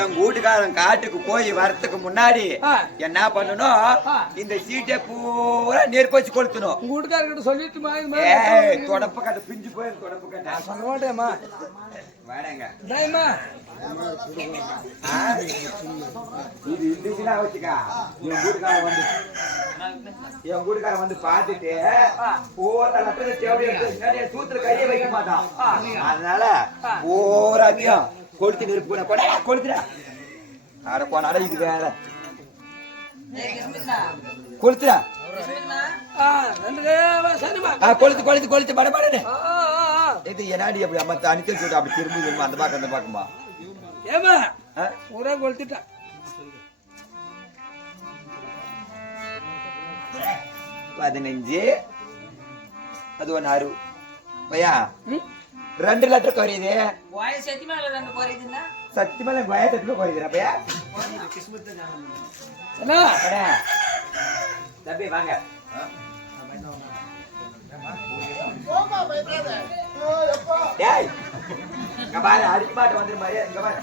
என் வீட்டுக்காரன் காட்டுக்கு போய் வரத்துக்கு முன்னாடி என்ன பண்ணணும், இந்த சீட்டை பூரா நெருப்பு வச்சு கொளுத்தணும். வீட்டுக்காரர்கிட்ட சொல்லிட்டு தொடப்ப கட்ட பிஞ்சு போயிரு. தொடப்பு கட்ட சொல்ல மாட்டேம்மா. வேணாங்க இது இருந்துச்சுன்னா வச்சுக்கா, என் வீட்டுக்காரன் வந்து பார்த்துட்டு சூத்துல கையை வைக்க மாட்டான். அதனால ஓராத்தையும் கொளுத்தி நெருப்பு கொளுத்துறா. அட போனால இது வேற கொளுத்துறா. கொளுத்து கொளுத்து கொளுத்து படப்பாடு. இது என்னாடி அப்படி அம்மா அனுப்பி சொல்லிட்டு அப்படி திரும்ப அந்த பாக்க அந்த பாக்குமா ஏமா ஊரா கொளுத்துட்டா. 15 அது 1 6 பையா 2 லிட்டர் குறையுது. சத்தியமா வயசத்துல குறையுதுடா பையா. தம்பி வாங்க. டேய் கபால அடிக்க மாட்ட வந்து மாதிரி இங்க பாரு.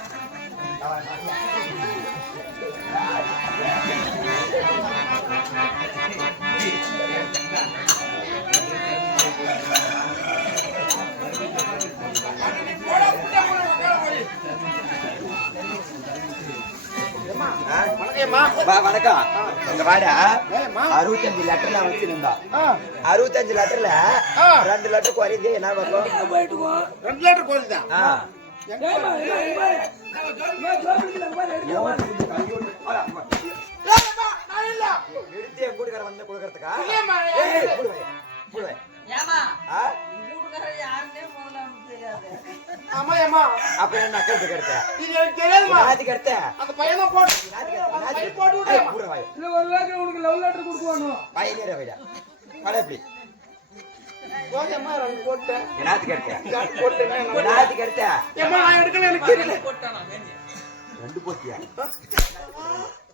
வணக்கம். உங்க வாடா 65 லிட்டர்ல வச்சிருந்தா 65 லிட்டர்ல 2 லிட்டர் குறையுது. என்ன வரும்? 2 லிட்டர் குறையுதா? எடுத்து என் கூட்டுக்கார வந்து கொடுக்கறதுக்கா? அப்ப என்ன கருத்து கருத்த அந்த பையனை போட்டு உனக்கு லவ் லெட்டர் கொடுக்குவானோ பையனே வைடா பட எப்படி போட்டேன் எடுக்கல எனக்கு தெரியல. 2 போட்டியா?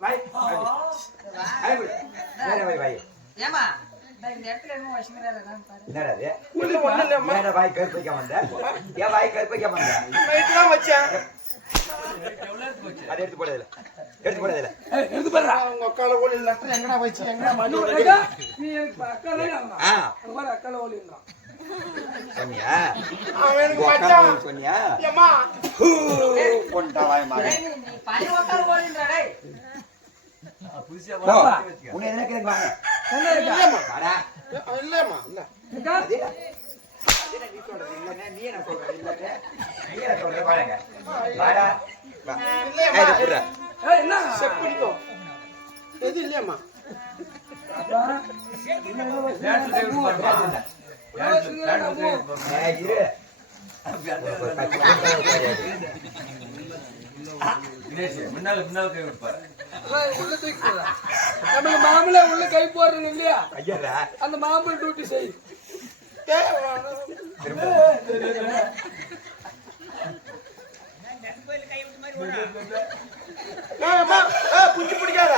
வாய் கருப்பைக்க வந்த ஏன் வாய் கருப்பைக்க வந்த அதை எடுத்து போடுறதுல எடுத்து போடுறதுல எடுத்து போடுறா. உங்க அக்கால ஓலி லெட்டர் எங்கடா வச்சு எங்கடா மாட்டி நீ அக்கால அக்கால ஓலிங்க சொன்னியா? அவனுக்கு மச்சான் சொன்னியா? ஏமா கொண்டா வாய் மாறே நீ பாய் அக்கால ஓலின்றா டேய். உன்னை என்ன கேக்குறாங்க? இல்லம்மா வாடா. இல்லம்மா இல்ல நீ சொல்றது இல்ல. நீ என்ன சொல்ற இல்ல. நீ என்ன சொல்ற வாடங்க. வாடா. இல்லம்மா புறா. ஏய் என்ன செக் பண்ணிக்கோ. எது இல்லம்மா? நம்ம மாமல உள்ள கை போடுறோம் இல்லையா? ஐயா அந்த மாமல டியூட்டி செய். புடிச்சு பிடிக்காத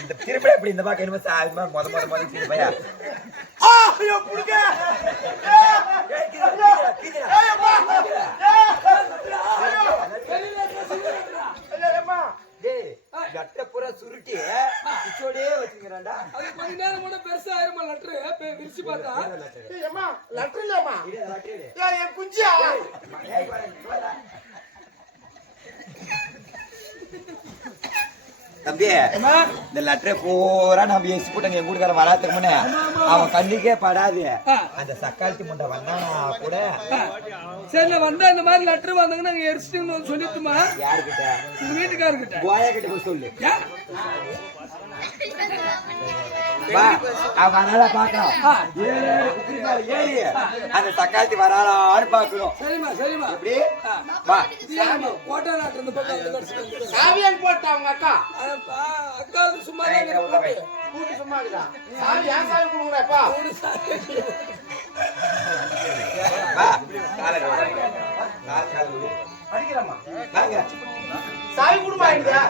இந்த திருப்பி எப்படி இந்த பாக்க என்ன சாயமா மொத திருப்பையா புடிக்க பூரா சுருட்டி பிச்சோடே வச்சுக்கிறான்டா. அது கொஞ்ச நேரம் கூட பெருசா ஆயிருமா லெட்டர் விரிச்சு பார்த்தா லெட்டர் இல்லம்மா என் குஞ்சியா தம்பி இந்த லெட்டரை பூரா நம்ம எசி போட்டாங்க. என் கூட்டுக்கார வராதுக்கு முன்னே அவன் கண்ணுக்கே படாது. அந்த சக்காலத்தி முண்டை வந்தானா கூட சரி நான் வந்தா இந்த மாதிரி லெட்டர் வந்தாங்க நாங்க எரிச்சிட்டு சொல்லிட்டுமா? யாருக்கிட்ட? உங்க வீட்டுக்காரர்கிட்ட. கோயா கிட்ட போய் சொல்லு. அவனால பாக்கலாம் அந்த தக்காளி வராளான்னு பாக்கணும். சரிமா சரிமா எப்படி வா போட்டா நாட்டு இந்த பக்கம் சாவியான் போட்டா அவங்க அக்கா அக்கா சும்மா கூட்டு சும்மா இருக்குதா? சாவி ஏன் சாவி கொடுங்கடாப்பா? அடிக்கிறம்மா சாவி கொடுமா இருக்கா?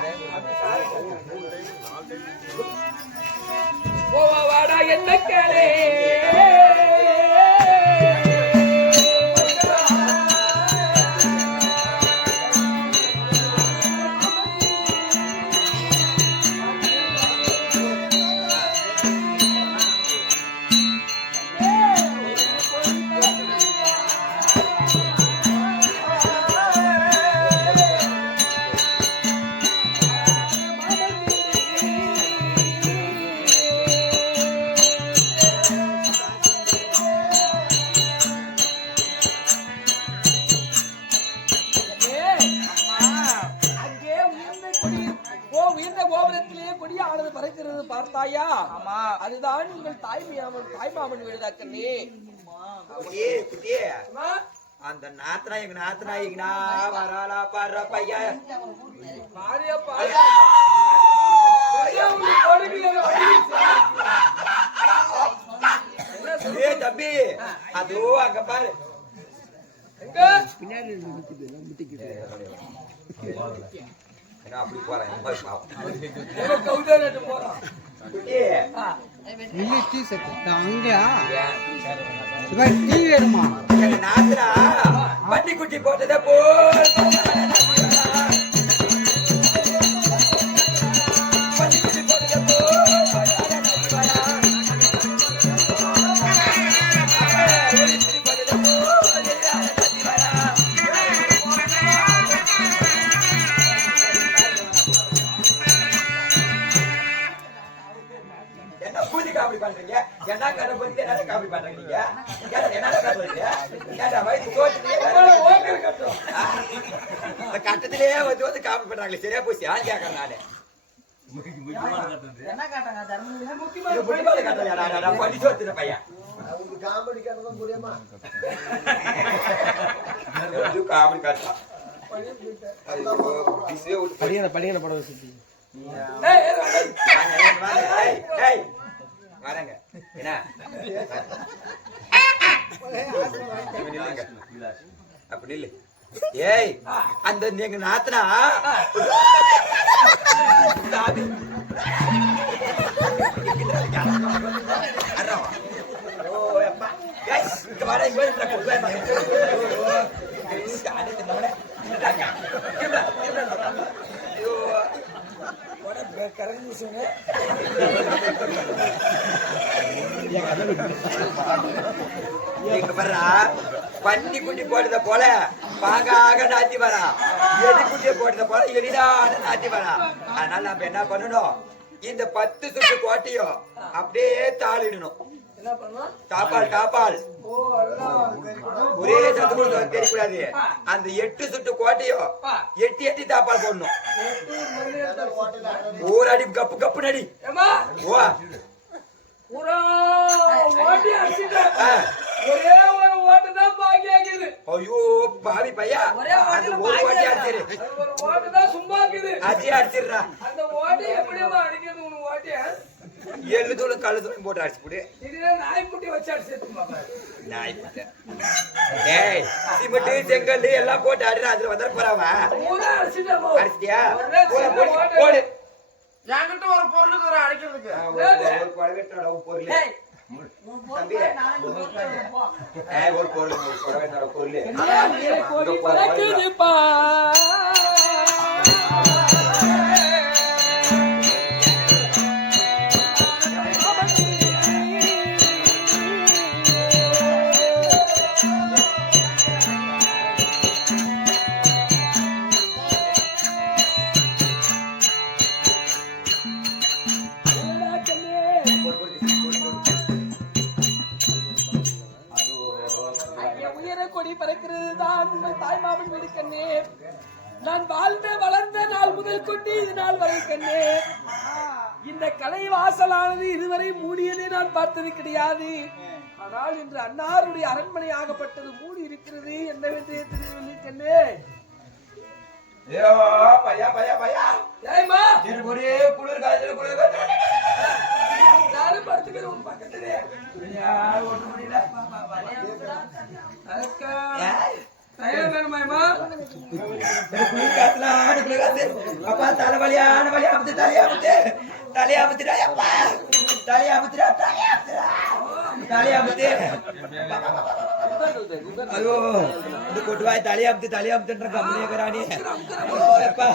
வாடா என்ன கேளே பார்த்தாயா? ஆமா, அதுதான் உங்கள் தாய்மாமன் வீடுதா கண்ணே. அப்படியே குட்டியே அந்த நாத்தனா எங்க நாத்தனாயிங்கனா வராளா பாடுற பையன் பாரியா பாரியா தம்பி அதோ அங்க பாரு அப்படி போறேன் நாத்தனா வண்டி குட்டி போட்டதே போ கட்டத்திலே வந்து காப்பி பண்றாங்களே சரியா போச்சு யார் கேட்கறேன் நானு என்ன கேட்டாங்க படி சோத்துன பையன் காமெடி கட்டணும் புரியுமா காமெடி காட்டான் படிக்கிற படம் வச்சு வரங்க என்ன அப்படி இல்ல ஏய் அந்த எங்க நாத்தனா பன்னி குட்டி போட்டத போல பாங்காக நாத்தி வரா எலி குட்டியை போட்டத போல எளிதான நாத்தி வரா அதனால நம்ம என்ன பண்ணணும் இந்த 10 சுட்டு கோட்டையும் அப்படியே தாளிடணும் தாப்பால் தாப்பால் ஒரே சத்து தெரியக்கூடாது அந்த 8 சுட்டு கோட்டையும் எட்டி தாப்பால் போடணும் ஒரு அடி கப்பு கப்பு நடி ஓ ஒரே ஒரு ஓட்டு தான் பாக்கி ஆகுது. ஐயோ பாவி பையா அந்த ஒரு ஓட்டி அடிச்சிரு ஒரு ஓட்டு தான் சும்மா இருக்குது அஜி அடிச்சிடுறா அந்த ஓட்டு எப்படியமா அடிக்கிறது உனக்கு ஓட்டிய எள்ளு தூளும் கள்ளு தூளும் போட்டு அடிச்சு போடு இதுல நாய்க்குட்டி வச்சு அடிச்சு நாய் ஏய் சிமெண்ட் செங்கல் எல்லாம் போட்டு அடிடா அதுல வந்துட போறாவா அடிச்சிட்டியா போடு என்கிட்ட ஒரு பொருளுக்கு ஒரு அடிக்கிறதுக்கு ஒரு குடவேட்டோட பொருள் ஒரு பொருள் ஒரு குடவேட்டோட பொருள் தாய்மாமன் வீடு கண்ணே. நான் வாழ்ந்த வளர்ந்த நாள் முதல் கொண்டு இது நாள் வரை கண்ணே இந்த கலை வாசலானது இதுவரை மூடியதே நான் பார்த்தது கிடையாது. ஆனால் இன்று அன்னாருடைய அரண்மனை ஆகப்பட்டது மூடி இருக்கிறது என்னவென்றே தெரியவில்லை கண்ணே. குளிர் காய்ச்சல் யாரும் படுத்துக்கிறோம் பக்கத்திலே அப்பா தலைவலியான வலி அமுத்து தலையாமுத்துடா அப்பா தலையாமுத்துடா தலையாமுத்து ஐயோ இந்த கொட்டுவாய் தலையாமுத்துன்ற கம்பெனிராணி அப்பா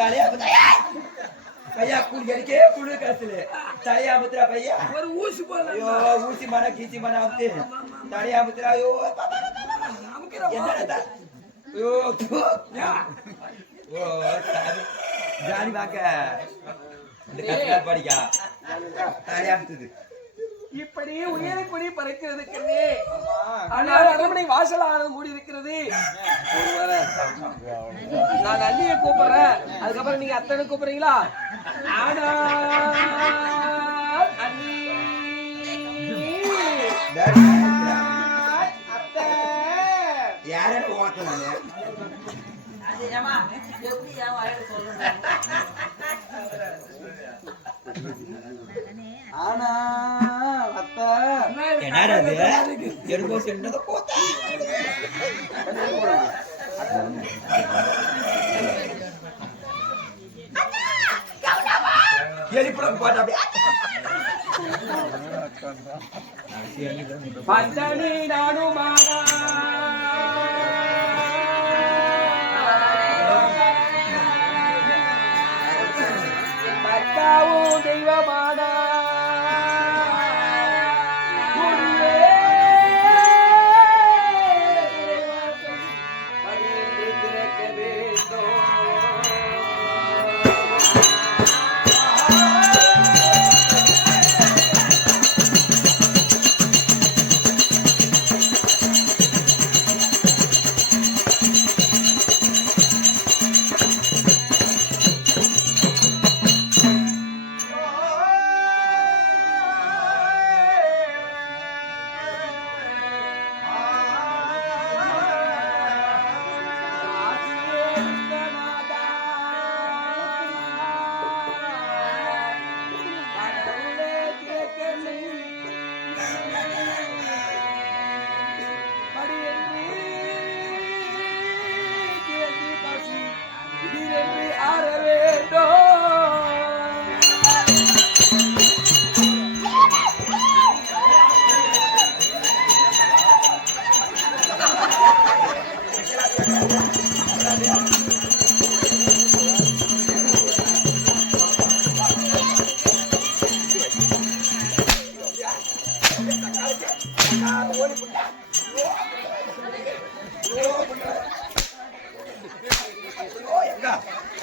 தலையாமுத்து பையா குளி அடிக்கே குளிர் காசுல தலையாமுத்துடா பையா ஒரு ஊசி போல ஐயோ ஊசி மன கீச்சி மன அமுத்து தலையாமுத்துடா ஐயோ என்னடா ஐயோ ஓ ஜானி வாக்க இந்த கஷ்ட படிக்கா தலையாமுத்துது இப்படி உயர கொடி பறக்கிறது கண்ணே. ஆனால் அரண்மனை வாசலானது மூடி இருக்கிறது. நான் அண்ணியை கூப்பிடுறேன், அதுக்கப்புறம் நீங்க அத்தனை கூப்பிடுறீங்களா? ஆனா அண்ணி அத்தை யாரோட ஓட்டலாங்க அது ஏமா எப்படி ஏன் வாயில சொல்லுங்க? ஆனா அத்தை என்னடா இது எருபோ சென்னத போத்தா எலிப்புறம் போட்டா அப்படியே பந்தனி நானுமாடா பத்தாவும் தெய்வமாடா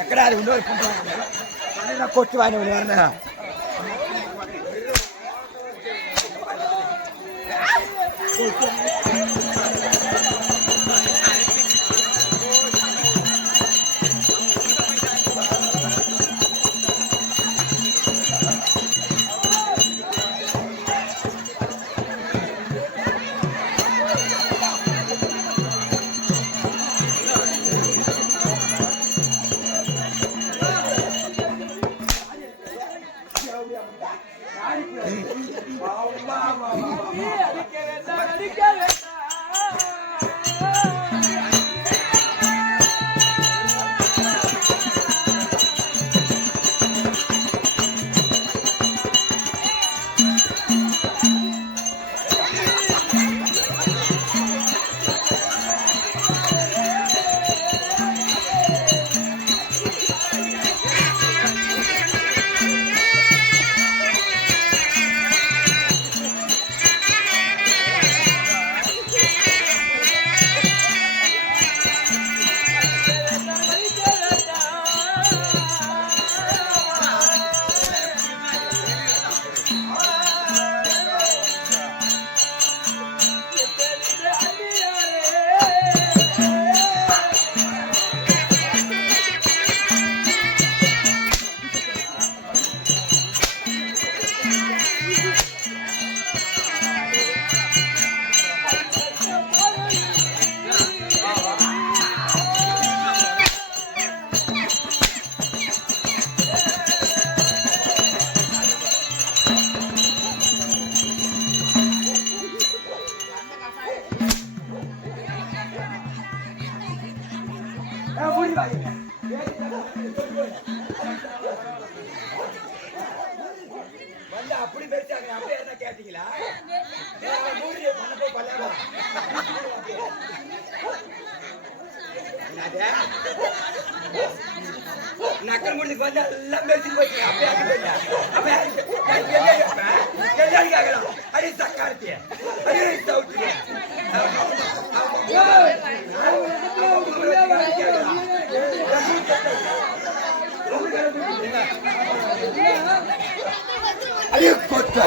ఎక్కడ అది ఉండో కొట్టి వాడిని ఎవరన్నా வந்து அப்படி பேசாங்க அப்படியே என்ன கேட்டீங்களா நக்கல் முடிஞ்சுக்கு வந்து எல்லாம் பேசி போயிட்டீங்க அப்படியே அப்படியே கேட்கலாம் அடி சக்காரத்திய அடி சவுத்திய அடி கொத்த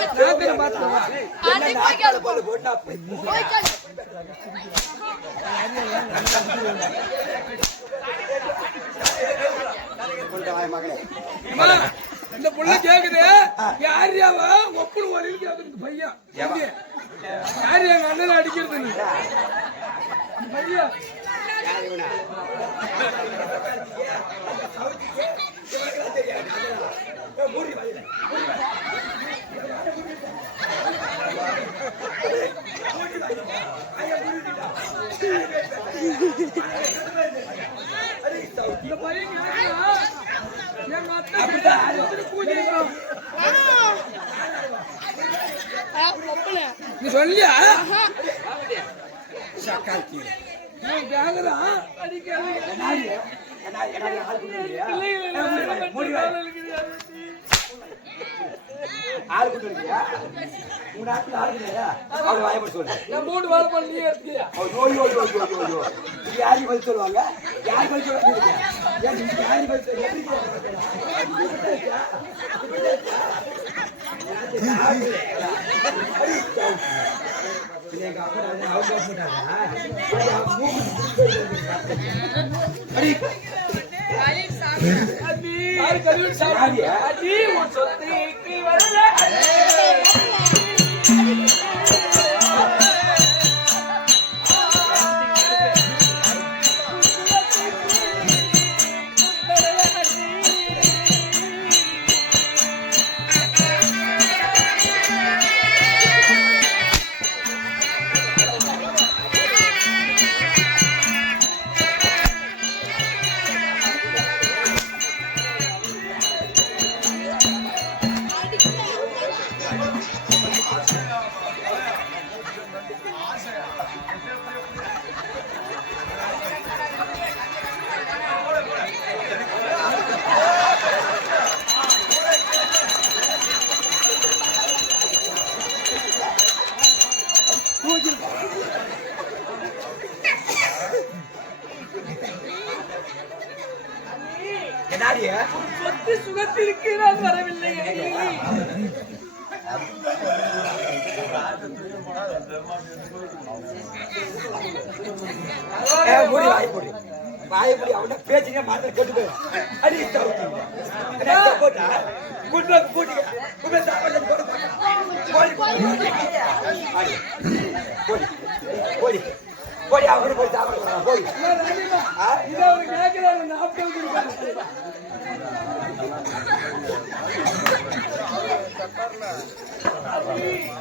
நாக்கல பாத்துருவா. என்ன நாக்கால போல போட்டா மகனே அம்மா, இந்த புள்ள கேக்குது யாரியாவ ஒப்புடு வரையில் கேக்குது பையன் யாரு எங்க அண்ணன் அடிக்கிறது நீ பையன் இந்த பையன் கேக்குறா எங்க அத்தை பூஜை நீ சொல்லியா ஆள் கொடுத்துருக்கியா உங்க நாட்டுல ஆள் இல்லையா அவங்க வாய்ப்பு சொல்லு மூணு வாரம் பண்ணி எடுத்தியா யாருக்கு பதில் சொல்லுவாங்க யார் பதில் சொல்லுவாங்க யாரு பதில் சொல்லுவாங்க சொத்து சுகத்திற்கு நான் வரவில்லை வாய்ப்படி அவன பேச்சுங்க மாத்திர கெட்டு போயிடும் அடி போட்டா கூட்டு கூட்டி சாப்பாடு போடி போடி அவரு போய் சாப்பாடு போய்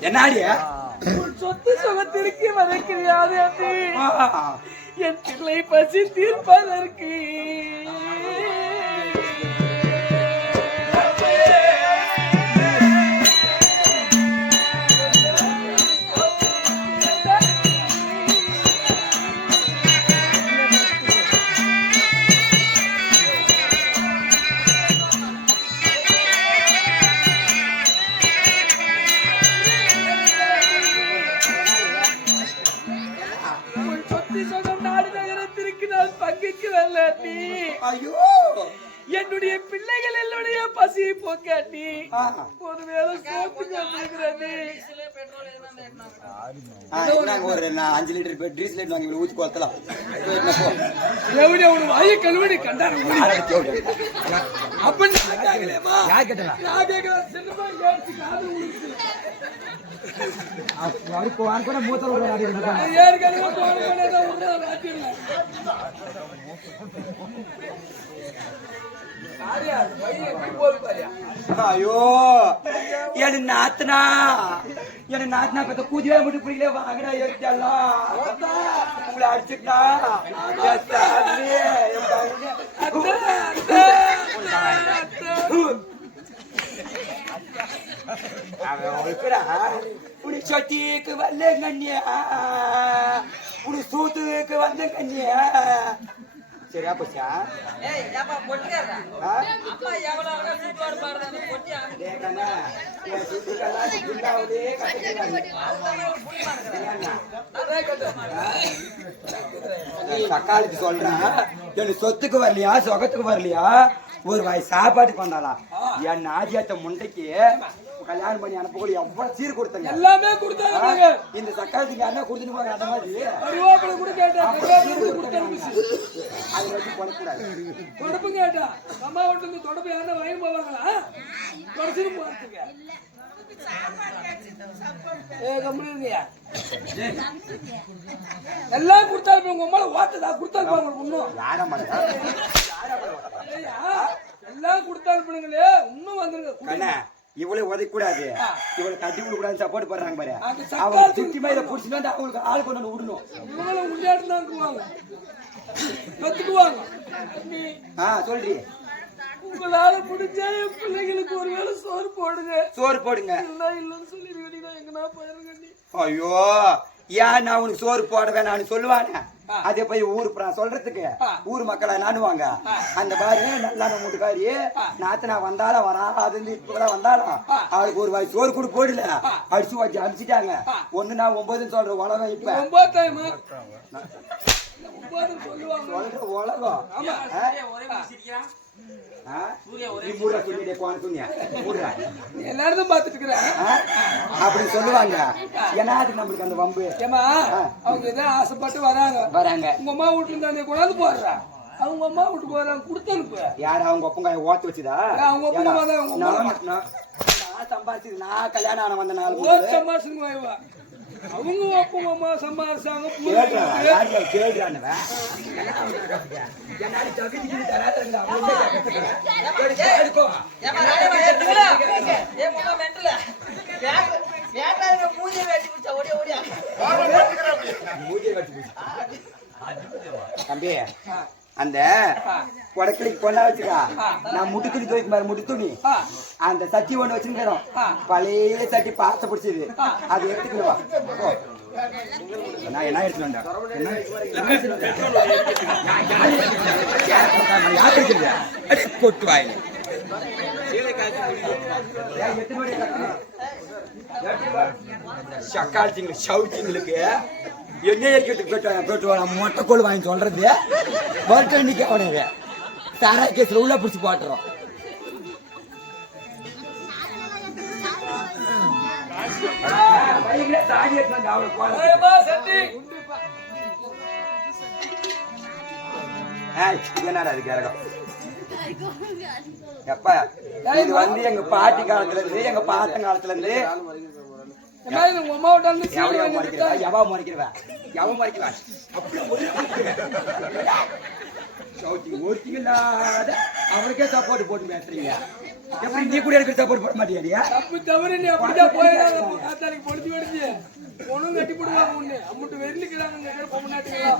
என்னாடியா சொத்து சுகத்திற்கு வதைக்கிறியாது என் பிள்ளை பசி தீர்ப்பதற்கு ஐயோ என்னுடைய பிள்ளைகள் என்னுடைய பசியை போக்காட்டி ஒருவேளை சோத்துக்கிறது ஒரு 5 லிட்டர் டீசல் வாங்கி ஊத்தி கொத்தலாம் வாய கழுவடி கண்டாரு அப்படின்னு కూడా మూతలు ஐயோ என் நாத்தனா பத்த கூதியா மட்டும் பிடிக்கல வாங்கடா ஏறிட்டாலாம் உங்களை அடிச்சுட்டா உனக்கு சொட்டிக்கு வரல கண்ணியா உனக்கு சூத்துக்கு வந்த கண்ணியா சரியா போச்சா தக்காளிக்கு சொல்றேன் எனக்கு சொத்துக்கு வரலையா சொகத்துக்கு வரலையா ஒரு வாய் சாப்பாட்டுக்கு வந்தாலாம் என் நாஜியாத்த முண்டைக்கு கல்யாணம் பண்ணி அனுப்பக்கூட எவ்வளவு சீர் கொடுத்தங்க எல்லாமே கொடுத்தாங்க. இந்த தக்காளத்துக்கு என்ன கொடுத்துட்டு போங்க அந்த மாதிரி கருவேப்பிலை கூட கேட்டேன். கருவேப்பிலை கொடுத்து அனுப்பிச்சு. அதை வச்சு பண்ணக்கூடாது. தொடப்பு கேட்டா அம்மா வீட்டுல இருந்து தொடப்பு யாரா வாங்கி போவாங்களா? தொடச்சிட்டு போறதுக்கு எல்லாம் கொடுத்தாரு. உங்க அம்மால ஓட்டதா கொடுத்தாரு உங்களுக்கு இன்னும் எல்லாம் கொடுத்தாரு பிள்ளைங்களே இன்னும் வந்துருங்க. இவ்வளவு உதைக்க கூடாது, இவ்வளவு கட்டி விட கூடாது சப்போர்ட் பண்றாங்க பாரு. அவங்க சுத்தி மேல புடிச்சுட்டு வந்து அவங்களுக்கு ஆள் கொண்டு வந்து விடணும். இவங்கள உண்டாட்டு தான் இருக்குவாங்க, கத்துக்குவாங்க. சொல்றீ உங்களால முடிஞ்சா என் பிள்ளைங்களுக்கு ஒரு வேளை சோறு போடுங்க. சோறு போடுங்க. இல்லன்னு சொல்லிருக்கீங்க, எங்கன்னா போயிருங்க. ஐயோ ஏன் நான் உனக்கு சோறு போட வேணாம்னு சொல்லுவானே, அதே போய் ஊர் சொல்றதுக்கு ஊர் மக்களை நானுவாங்க. அந்த பாரு நல்லா மூட்டுக்காரி நாத்து நான் வந்தாலும் வராது இப்ப வந்தாலும் அவளுக்கு ஒரு வாய் சோறு கூட போடல, அடிச்சு வச்சு அடிச்சுட்டாங்க. ஒண்ணு நான் 9 சொல்ற உலகம் இப்ப 9 சொல்ற உலகம். எல்லாரும் பாத்துட்டு இருக்கிறேன் அப்படின்னு சொல்லுவாங்க. ஏன்னா நம்மளுக்கு அந்த வம்பு. ஏமா அவங்க ஏதோ ஆசைப்பட்டு வராங்க. உங்க அம்மா வீட்டுல இருந்து கொண்டாந்து போடுறா, அவங்க அம்மா வீட்டுக்கு வராங்க கொடுத்து அனுப்பு. யாரு அவங்க ஒப்பங்காய ஓத்து வச்சுதா? அவங்க ஒப்பங்கமா தான் நான் சம்பாதிச்சு நான் கல்யாணம் ஆன வந்த நாள் சம்பாதிச்சுங்க வாய்வா. அவங்க ஒப்பங்கம்மா சம்பாதிச்சாங்க. தம்பி அந்த கொடக்கிளிக்கு கொண்டா வச்சுக்கா, நான் முட்டு துணி துவைக்கும் பாரு, முட்டு துணி அந்த சட்டி ஒண்ணு வச்சுக்கிறோம். பழைய சட்டி பாச பிடிச்சது, அது எடுத்துக்கணுவா. நான் என்ன எடுத்து வந்தேன் கொட்டு வாயில சக்காலச்சிங்களுக்கு சவுச்சிங்களுக்கு என்ன இருக்கிறதுக்கு மொட்டை கோல் வாங்கி சொல்றது வருஷம் இன்னைக்கு அவனுங்க சாரா கேஸ்ல உள்ள பிடிச்சி போட்டுறோம். என்னடா அதுக்கு இறக்கம் எப்ப இது வந்து எங்க பாட்டி காலத்துல இருந்து எங்க பாட்டன் காலத்துல இருந்து அவனுக்கே சப்போர்ட் போட்டு பேசுறீங்க. எப்படி நீ கூட எனக்கு சப்போர்ட் போட மாட்டியா? தவறு நீ அப்படிதான் போயிடாங்க. பொழுது வெடிச்சு பொண்ணும் கட்டி போடுவாங்க. ஒண்ணு அம்மட்டு வெறிலிக்கிறாங்க பொம்நாட்டுங்களா.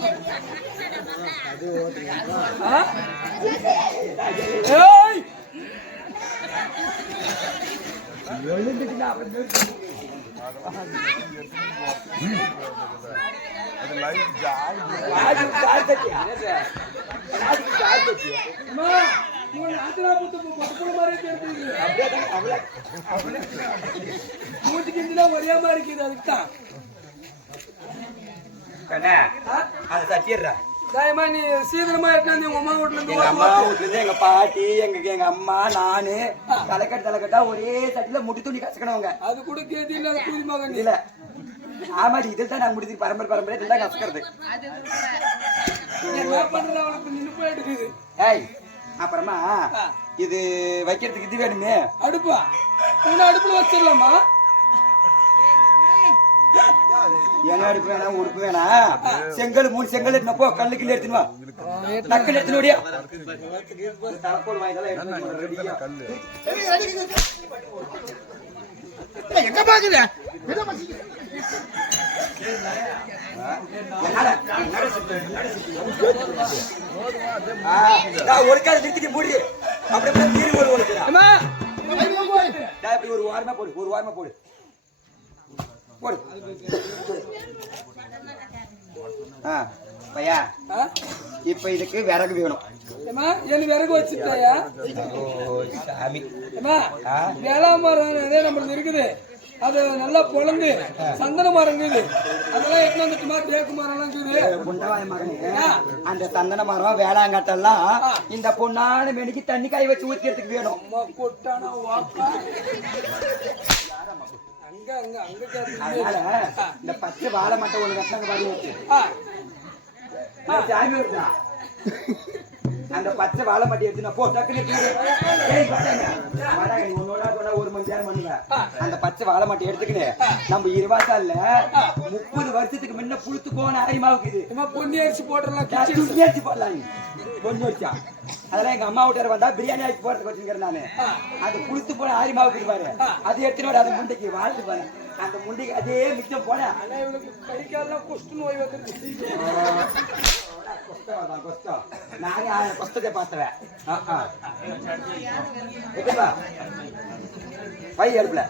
ஒரே மாதிரி இருக்குது. அதுக்குதான் நீ சீக்கிரமா உங்க அம்மா வீட்டுல இருந்து அம்மா வீட்டுல இருந்து எங்க பாட்டி எங்க அம்மா நானு தலைக்கட்டா ஒரே தட்டில முடி துணி கசக்கணுங்க. அது கூட கேதி இல்ல கூலி மகன் இல்ல. ஆமாடி இதில் தான் நான் முடிச்சு பரம்பரை இதுதான் கசக்கிறது. என்ன பண்றது அவளுக்கு நின்னு போயிடுது. ஏய் அப்புறமா இது வைக்கிறதுக்கு இது வேணுமே அடுப்பா. அடுப்புல வச்சிடலாமா? என்ன அடுப்பு வேணா உடுப்பு வேணா செங்கல் 3 செங்கல் எடுத்துனப்போ கல்லு கிள்ளு எடுத்துனுவா டக்குன்னு எடுத்துன்னு ஓடியா தலைப்போடு வாங்கலாம் எங்க பாக்குற ஒரு கால நிறுத்திட்டு மூடி அப்படியே நீர் ஒரு ஒரு வாரமா போடு போடு. பையா இப்ப இதுக்கு விறகு வேணும். விறகு வச்சுட்டாயா? வேளாமரம் நம்மளுக்கு இருக்குது. அது நல்லா பொழந்து சந்தன மரம் இருக்குது. அதெல்லாம் எட்டு வந்துட்டுமா தேக்கு மரம் எல்லாம் இருக்குது. புண்டவாய மகனே, அந்த சந்தன மரம் வேளாங்கட்டெல்லாம் இந்த பொண்ணான மெனிக்கு தண்ணி காய் வச்சு ஊத்திக்கிறதுக்கு வேணும். அம்மா கொட்டானா வாப்பா. அங்க அங்க அங்க அதனால இந்த பச்சை வாழை மட்டும் ஒண்ணு கட்டினாங்க பாருங்க. சாமி வருதா? அந்த பச்சை வாழை மட்டி எடுத்து போ டக்குனு ஒரு மணி நேரம் பண்ணுவேன். அந்த பச்சை வாழை மட்டி எடுத்துக்கினு நம்ம 20 30 வருஷத்துக்கு முன்ன புழுத்து போன ஆரிமாவுக்கு பொன்னி அரிசி போட்டுடலாம். அரிசி போடலாம். பொண்ணு வச்சா அதெல்லாம் எங்க அம்மா வீட்டு வந்தா பிரியாணி ஆக்கி போறதுக்கு வச்சுக்கிறேன் நானு. அது புழுத்து போன ஆரிமாவுக்கு பாரு, அது எடுத்துட்டு அது முண்டைக்கு வாழ்த்து பாரு. அந்த முண்டைக்கு அதே மிச்சம் போன கை காலெல்லாம் கொஸ்டின் ஓய்வு வந்துருக்கு. நானே புஸ்தகத்தை பார்த்தவன் பை அடுப்புல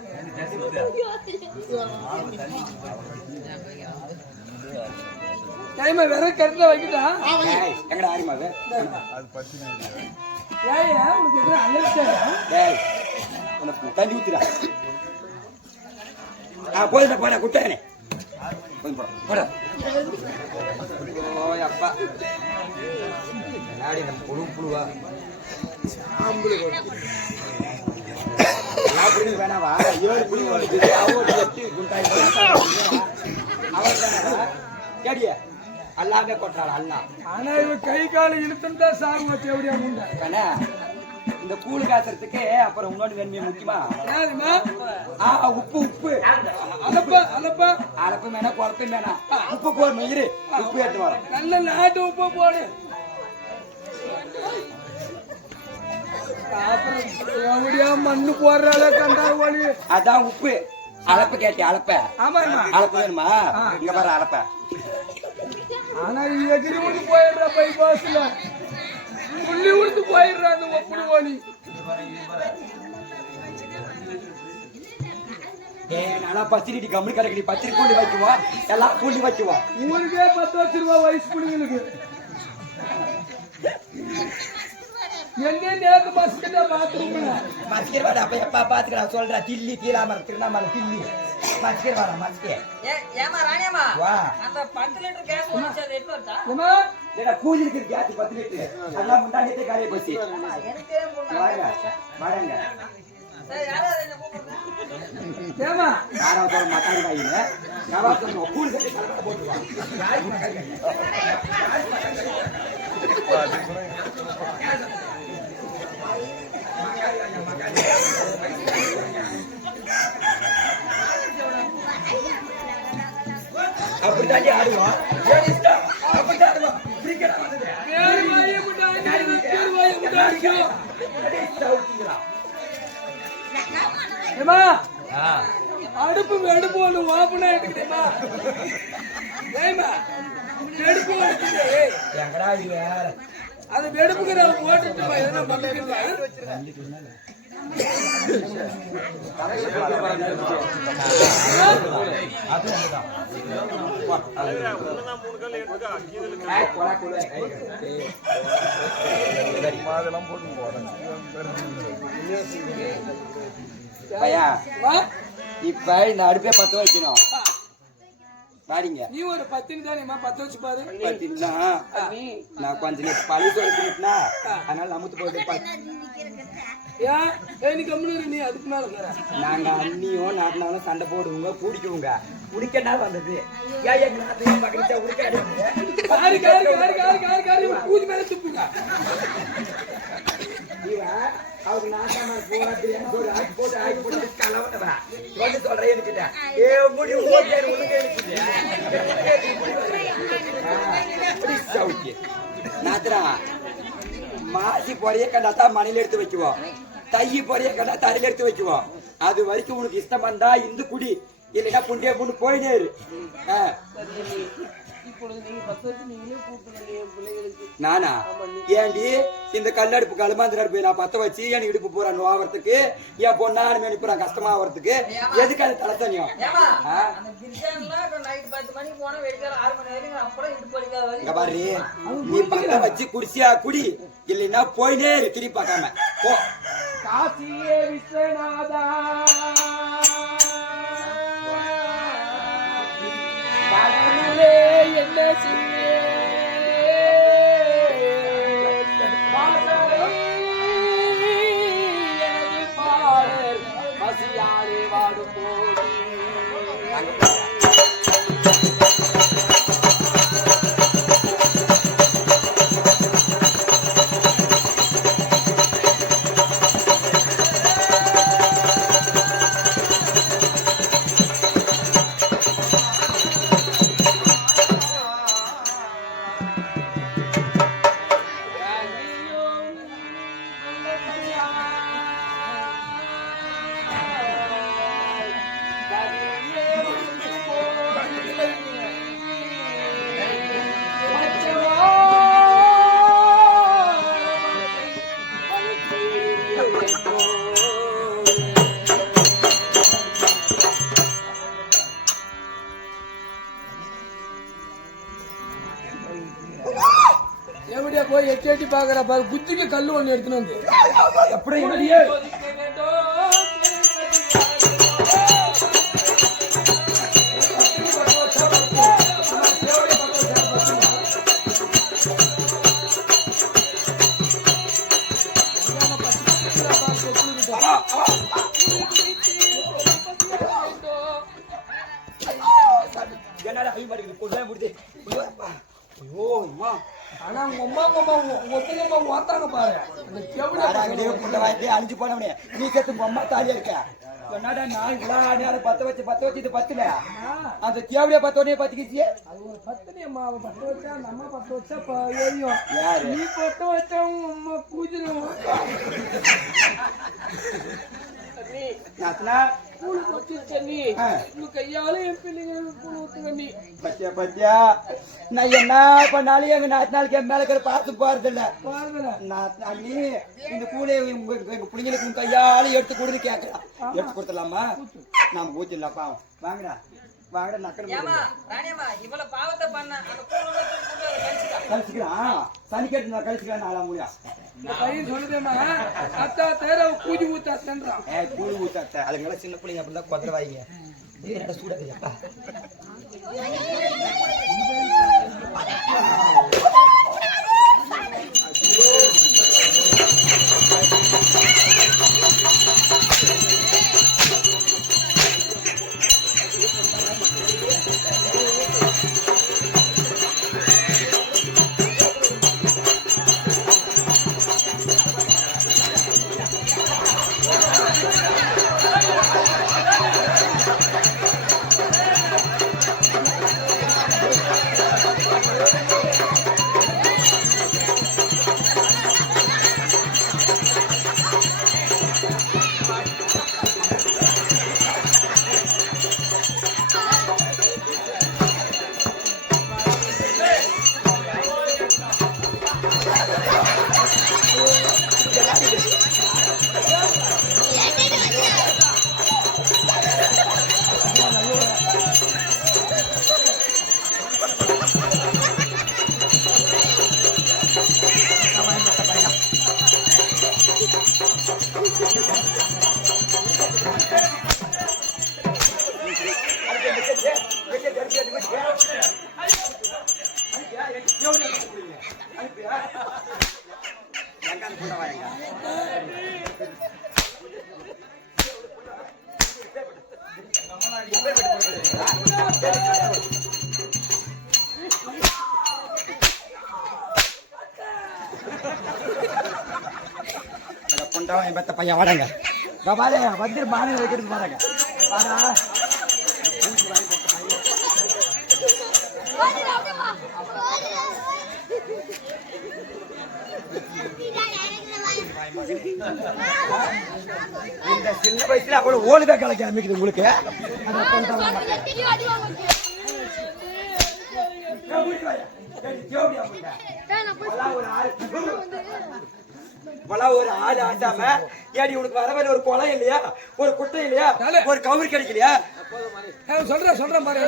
டைம் வேற கரெக்டா வைக்கிட்டா. எங்கடா ஆரிமாவு உனக்கு தண்ணி ஊத்துடா. போதுடா போட குட்டானே போட. அப்பா புழு புழுவா வேணாவா 7 புளி கேடிய அல்லாமே கொட்டாள் அல்லா. ஆனா இவ கை கால இழுத்துட்டா சாகு வச்சு எப்படியா முண்டா. இந்த கூழு காசுறதுக்கு அப்புறம் இன்னொன்று வேணுமே முக்கியமா உப்பு. உப்பு அலப்பா அலப்பா அலப்பு வேணா குழப்பம் வேணா உப்பு போடணும். இரு உப்பு எடுத்து வரோம். நல்ல நாட்டு உப்பு போடு. எப்படியா மண்ணு போடுறால கண்டா ஒளி. அதான் உப்பு. அலப்பு கேட்டி அலப்ப. ஆமா அலப்பு வேணுமா? இங்க பாரு அலப்ப. ஆனா எகிரி விட்டு போயிடுறா பைபாஸ்ல புள்ளி விடுத்து போயிடுறா அந்த ஒப்புடு ஓலி. நல்லா பத்திரிட்டி கம்மி கடைக்கடி பத்திரி கூலி வைக்குவோம். எல்லாம் கூலி வைக்குவோம். ஊருக்கே 10 ரூபா வயசு பிள்ளைங்களுக்கு. எங்க நேத்து மஸ்கிட்ட பாத்ரூம்ல மஸ்கிர் வாடா அப்ப எப்ப பாத்துக்கடா சொல்றா. தில்லி தீராமரம் திருநாமலை தில்லி மஸ்கிர் வாடா மஸ்கிர். ஏமா ராணியம்மா வா அந்த 10 லிட்டர் கேஸ் ஓடிச்சு அது எட்டு வரட்டா? ஏமா ஏடா கூலி இருக்கு கேஸ் 10 லிட்டர் அதெல்லாம் முண்டாடிட்டே காலிய போச்சு. எனக்கே போடுங்க. வாடங்க சரி யாரோ என்ன கூப்பிடுறா? ஏமா யாராவது ஒரு மத்தாடி வாயில யாராவது கூலி கட்டி கலக்க போட்டுருவாங்க. அப்படித்தான் ஆடுவோம். அப்படித்தான் ஆடுவோம். கிரிக்கெட் வந்தது பேர் வாய முட்டாய் பேர் வாய முட்டாய். ஏமா அடுப்பு வெடுப்பு ஒன்று ஓப்பனா எடுக்கிறேமா. ஏமா வெடுப்பு எங்கடா இது வேற அது வெடுப்புக்கு நான் போட்டுட்டுமா எதனா பண்ணிக்கிறேன். இப்ப இந்த அடுப்பே 10 வைக்கணும். பாருங்க நீ ஒரு 10 தானேமா 10 வச்சு பாரு. நான் கொஞ்சம் நேரம் பழி சொல்லிட்டுனா அதனால அமுத்து போட்டு ஏன் நீ கம்முனு நீ அதுக்கு மேல நாங்க அண்ணியும் நாட்டினாலும் சண்டை போடுவோங்க பிடிக்குவோங்க. உடிக்கனா வந்தது பூஜை மேல துப்புங்க. அவங்க நாட்டாம போட்டு ஆக்கி போட்டு கலவனவா வந்து சொல்றேன் என்கிட்ட நாத்திரா மாசி பொறைய கண்டாத்தான் மணில எடுத்து வைக்குவோம். தையி பொறைய கண்டா தரையில எடுத்து வைக்குவோம். அது வரைக்கும் உனக்கு இஷ்டம் வந்தா இந்த குடி இல்லைன்னா புண்டிய புண்டு போயினே இரு. நானா ஏண்டி இந்த கல்லடுப்பு களமாந்திர அடுப்பு நான் 10 வச்சு எனக்கு இடுப்பு போறான் நோவறதுக்கு என் பொண்ணானு அனுப்புறான் கஷ்டமா ஆகிறதுக்கு எதுக்கு அது தலை தனியும். இங்க பாரு நீ 10 வச்சு குடிச்சியா குடி இல்லைன்னா போயினே இரு திரும்பி பார்க்காம போ. காசியே விஸ்வநாதா எப்படியா போய் எட்டி எட்டி பாக்குற பாரு குத்திக்கு கல்லு ஒண்ணு எடுத்துன்னு வந்து எப்படி சோதிக்க வேண்டும் என்னடா ஐ மாட்டேங்குது கொள்ளை முடிச்சு ஐயோ அம்மா ஆனா உங்க அம்மா ஓத்தாங்க பாரு அந்த செவிலியே அழிஞ்சு போனவனே நீ செத்து உங்க அம்மா தாலியா இருக்க என்னடா நான் இவ்வளவு நேரம் பத்த வச்சு இது பத்துல அந்த தேவடியா பத்தோடனே பத்திக்கிச்சு அது ஒரு பத்தினி அம்மா அவ பத்த வச்சா அந்த அம்மா பத்த வச்சா எரியும் யாரு நீ பத்த வச்சா உங்க அம்மா பூஜிடும் கையால என் பிள்ளைங்க பத்தியா நான் என்ன பண்ணாலும் எங்க நாத்து நாளைக்கு என் மேல இருக்கிற பார்த்து போறது இல்ல நீ இந்த கூலையை எங்க பிள்ளைங்களுக்கு உன் கையால எடுத்து கொடுத்து கேட்கலாம் எடுத்து கொடுத்துடலாமா நாம ஊத்திடலாம்ப்பா வாங்கடா வாங்கடா நக்கல் இவ்வளவு பாவத்தை பண்ண கழிச்சுக்கலாம் சனிக்கேட்டு நான் கழிச்சுக்கலாம் நாளா முடியும் இந்த பையன் சொல்லுதேமா அத்தா தேர பூஜை ஊத்தாத்தான் கூழ் ஊத்தாத்த அதுங்கெல்லாம் சின்ன பிள்ளைங்க அப்படிதான் கொதிர வாங்க என்னடா சூடாதுப்பா பத்த பையன் வாடங்க வந்து மாநில வைக்கிறது பாருங்க வாடா இந்த சின்ன வயசுல அவ்வளவு ஓடுதா கலக்க ஆரம்பிக்குது உங்களுக்கு ஒரு ஆள் ஆட்டாம ஏடி உனக்கு வரவேல ஒரு குளம் இல்லையா ஒரு குட்டை இல்லையா ஒரு கவுரி கிடைக்கலையா சொல்றேன் பாரு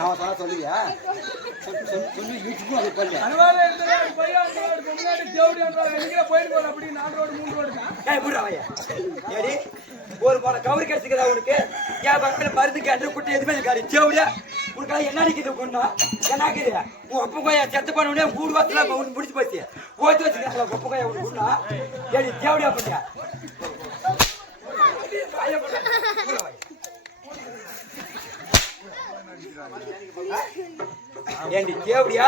அவன் சொல்ல சொல்லுவியா சொல்லி யூடியூப் அது பண்ணு ஏடி ஒரு கவுரி கிடைச்சிக்கிறா உனக்கு ஏன் பக்கத்துல மருந்து கேட்டு குட்டை எதுவுமே இருக்காரு தேவடியா உனக்கு என்ன அடிக்குது பொண்ணா என்னாக்குது உன் ஒப்ப கோயா செத்து பண்ண உடனே 3 வாரத்துல முடிச்சு போச்சு ஓத்து வச்சுக்கிறாங்க ஒப்ப கோயா உனக்கு பொண்ணா ஏடி தேவடியா பண்ணியா ஏண்டி தேவடியா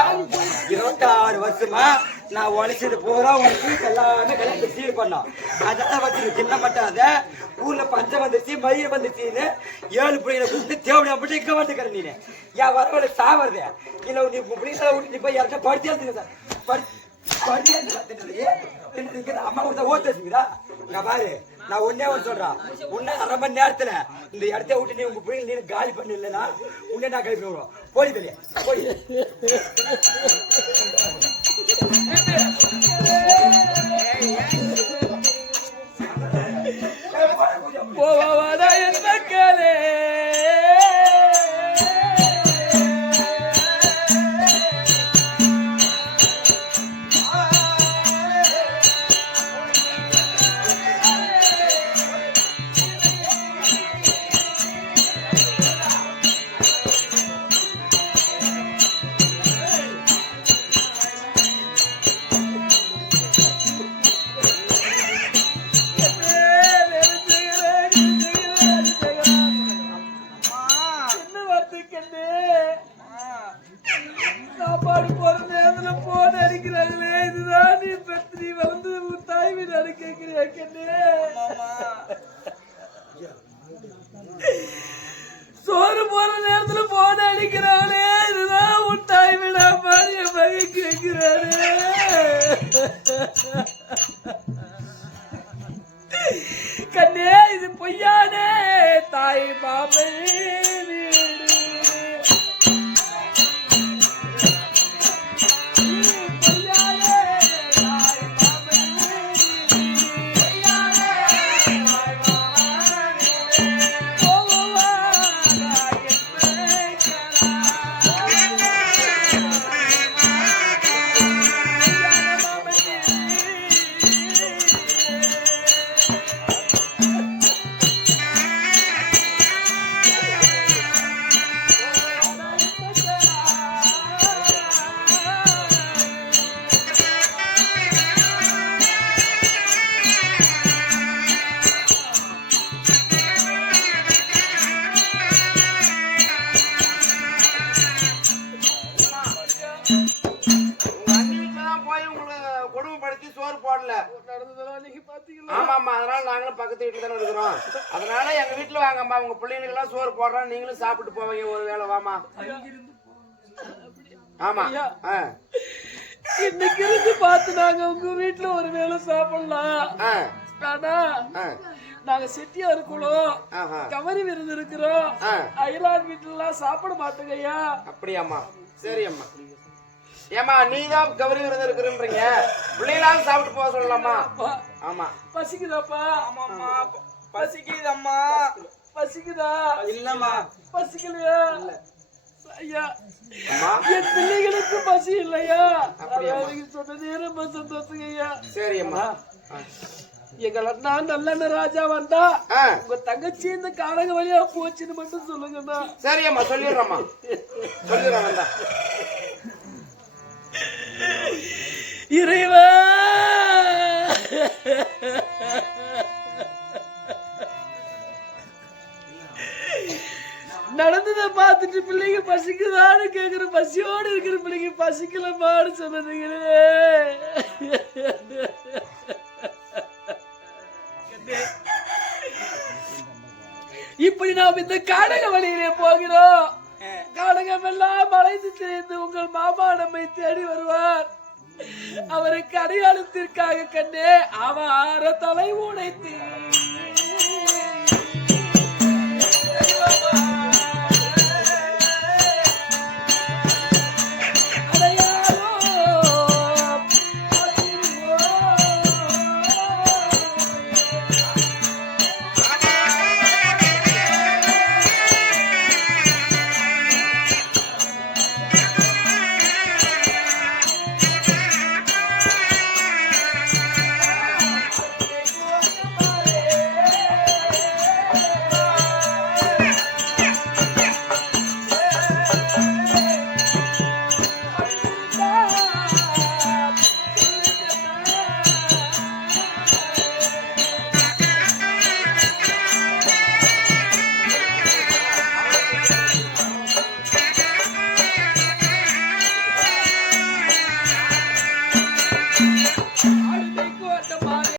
26 வருஷமா நான் உழைச்சது போறா உனக்கு எல்லாமே கல்யாணத்தை சீர் பண்ணோம் அதெல்லாம் வச்சுருக்கு சின்ன மாட்டாத ஊர்ல பஞ்சம் வந்துருச்சு மயிர் வந்துச்சுன்னு 7 பிள்ளைங்களை கூப்பிட்டு தேவடியா மட்டும் இங்க வந்துக்கிறேன் நீனு என் வரவழ சாவறது இல்ல நீ பிள்ளைங்களை விட்டு நீ போய் யார்கிட்ட படிச்சு அம்மா கொடுத்த ஓட்டு வச்சுக்கிறா நான் பாரு நான் ஒன்னே ஒன்று சொல்றேன் உன்ன 1/2 மணி நேரத்துல இந்த இடத்த விட்டு நீ உங்க பிள்ளைங்க நீ காலி பண்ண இல்லைன்னா உன்னே நான் கழிப்பு விடுவோம் போய் தெரியா போய் போவாடா என் மக்களே சாப்பாடு போற நேரத்துல போன் அடிக்கிறாங்களே இதுதான் நீ பெற்று நீ வளர்ந்து உன் தாய் வீடு கேட்கிறியா கண்ணே சோறு போற நேரத்துல போன் அடிக்கிறாங்களே இதுதான் உன் தாய் வீடா பாரு என் மகன் கேட்கிறாரு கண்ணே இது பொய்யானே தாய் மாமே பக்கத்து வீட்டுல தானே இருக்கிறோம். அதனால எங்க வீட்டுல வாங்கம்மா, உங்க பிள்ளைங்களுக்கு எல்லாம் சோறு போடுறோம், நீங்களும் சாப்பிட்டு போவீங்க ஒரு வேளை. வாமா. ஆமா. இன்னைக்கு இருந்து பார்த்து நாங்க உங்க வீட்டுல ஒரு வேளை சாப்பிடலாம். ஆனா நாங்க செட்டியா இருக்கணும், கவரி விருந்து இருக்கிறோம், அயலான் வீட்டுல எல்லாம் சாப்பிட மாட்டோங்க ஐயா. அப்படியாம்மா? சரி அம்மா. ஏமா நீதான் கவரி விருந்து இருக்கிறீங்க, பிள்ளைங்களாலும் சாப்பிட்டு போக சொல்லலாமா? ஆமா. பசிக்குதாப்பா? ஆமாம்மா பசிக்குதம்மா. பசிக்குதா? இல்லம்மா. பசிக்கலையா? ஐயா என் பிள்ளைகளுக்கு பசி இல்லையா? சொன்னதே ரொம்ப சந்தோஷம் ஐயா. சரி அம்மா. எங்கள் அண்ணா நல்ல ராஜா வந்தா உங்க தங்கச்சி இந்த காலங்க வழியா போச்சுன்னு மட்டும் சொல்லுங்கண்ணா. சரி அம்மா, சொல்லிடுறோம்மா, சொல்லிடுறோம். வந்தா இறைவா நடந்ததை பார்த்துட்டு பிள்ளைங்க பசிக்குதான்னு கேக்குற, பசியோடு இருக்கிற பிள்ளைங்க பசிக்கலமான்னு சொன்னீங்களே. இப்படி நாம் இந்த காடக வழியிலே போகிறோம். காடகம் எல்லாம் மலைந்து சேர்ந்து உங்கள் மாமா நம்மை தேடி வருவார். அவருக்கு அடையாளத்திற்காக கண்டே அவார தலை உடைத்து